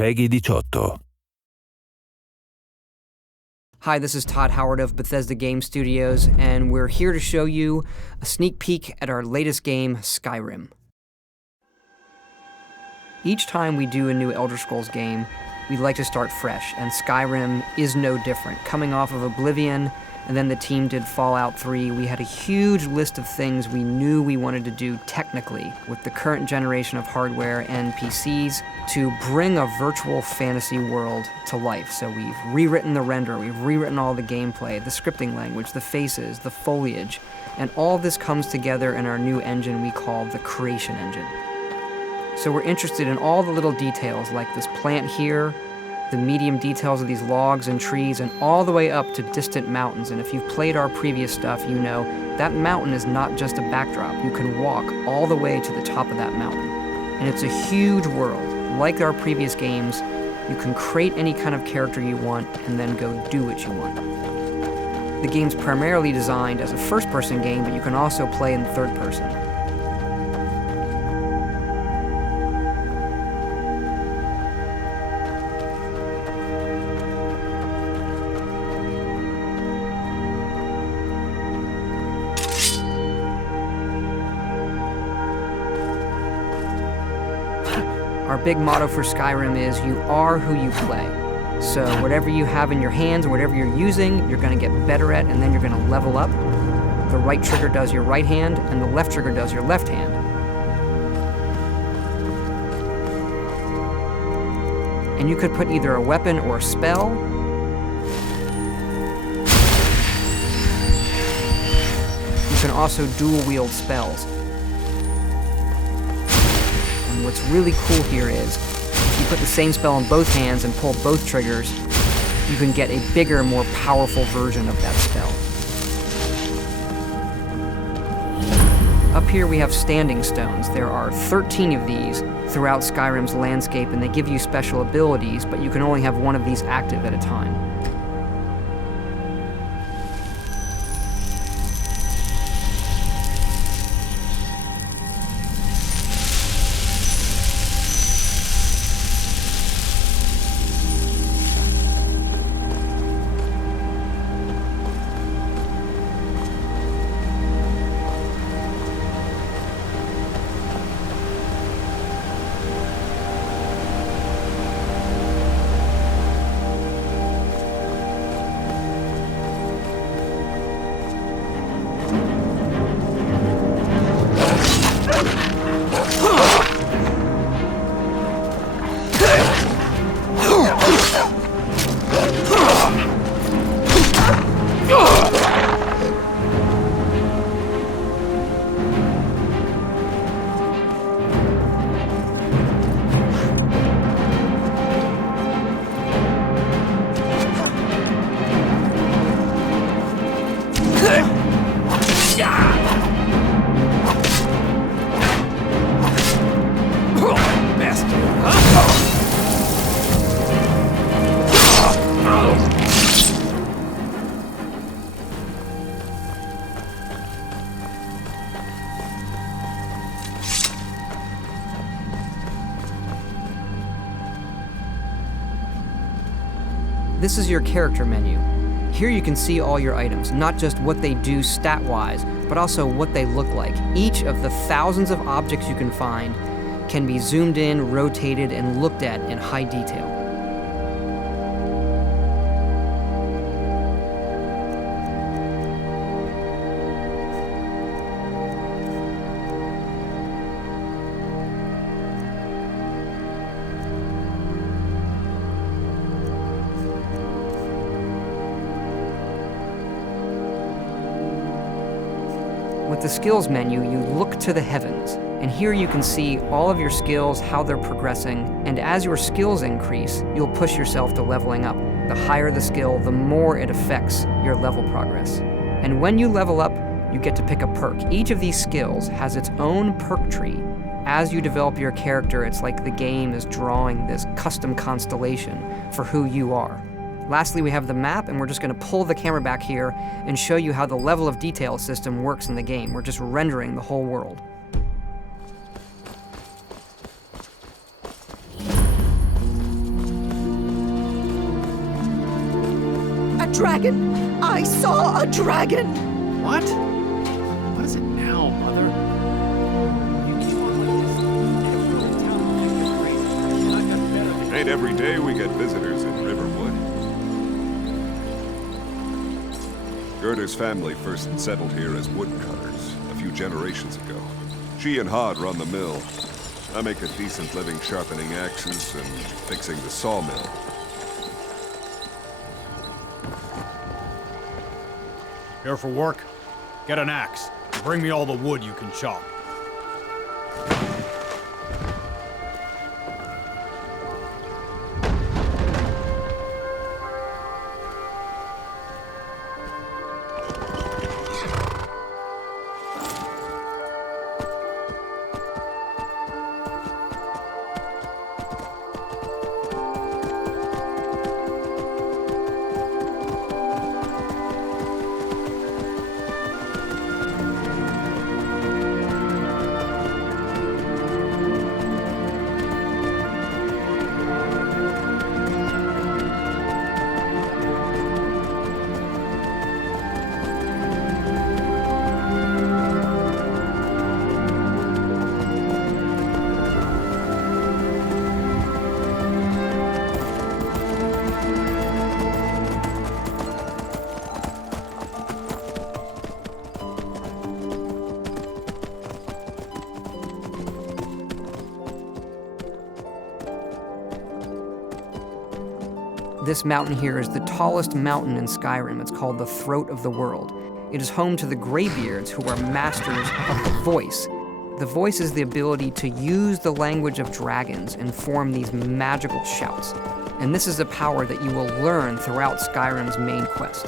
PEGI 18. Hi, this is Todd Howard of Bethesda Game Studios, and we're here to show you a sneak peek at our latest game, Skyrim. Each time we do a new Elder Scrolls game, we like to start fresh, and Skyrim is no different. Coming off of Oblivion, and then the team did Fallout 3, we had a huge list of things we knew we wanted to do technically with the current generation of hardware and PCs to bring a virtual fantasy world to life. So we've rewritten the render, we've rewritten all the gameplay, the scripting language, the faces, the foliage, and all this comes together in our new engine we call the Creation Engine. So we're interested in all the little details like this plant here, the medium details of these logs and trees, and all the way up to distant mountains. And if you've played our previous stuff, you know that mountain is not just a backdrop. You can walk all the way to the top of that mountain. And it's a huge world. Like our previous games, you can create any kind of character you want and then go do what you want. The game's primarily designed as a first-person game, but you can also play in third person. Our big motto for Skyrim is, you are who you play. So whatever you have in your hands, whatever you're using, you're going to get better at, and then you're going to level up. The right trigger does your right hand, and the left trigger does your left hand. And you could put either a weapon or a spell. You can also dual-wield spells. What's really cool here is, if you put the same spell in both hands and pull both triggers, you can get a bigger, more powerful version of that spell. Up here we have standing stones. There are 13 of these throughout Skyrim's landscape, and they give you special abilities, but you can only have one of these active at a time. This is your character menu. Here you can see all your items, not just what they do stat-wise, but also what they look like. Each of the thousands of objects you can find can be zoomed in, rotated, and looked at in high detail. With the skills menu, you look to the heavens, and here you can see all of your skills, how they're progressing, and as your skills increase, you'll push yourself to leveling up. The higher the skill, the more it affects your level progress. And when you level up, you get to pick a perk. Each of these skills has its own perk tree. As you develop your character, it's like the game is drawing this custom constellation for who you are. Lastly, we have the map, and we're just going to pull the camera back here and show you how the level of detail system works in the game. We're just rendering the whole world. dragon! I saw a dragon! What? What is it now, Mother? You keep on like this, the town will think you're crazy. I got better than Ain't every day we get visitors in Riverwood. Gerda's family first settled here as woodcutters a few generations ago. She and Hod run the mill. I make a decent living sharpening axes and fixing the sawmill. Here for work? Get an axe. And bring me all the wood you can chop. This mountain here is the tallest mountain in Skyrim. It's called the Throat of the World. It is home to the Greybeards, who are masters of the voice. The voice is the ability to use the language of dragons and form these magical shouts. And this is a power that you will learn throughout Skyrim's main quest.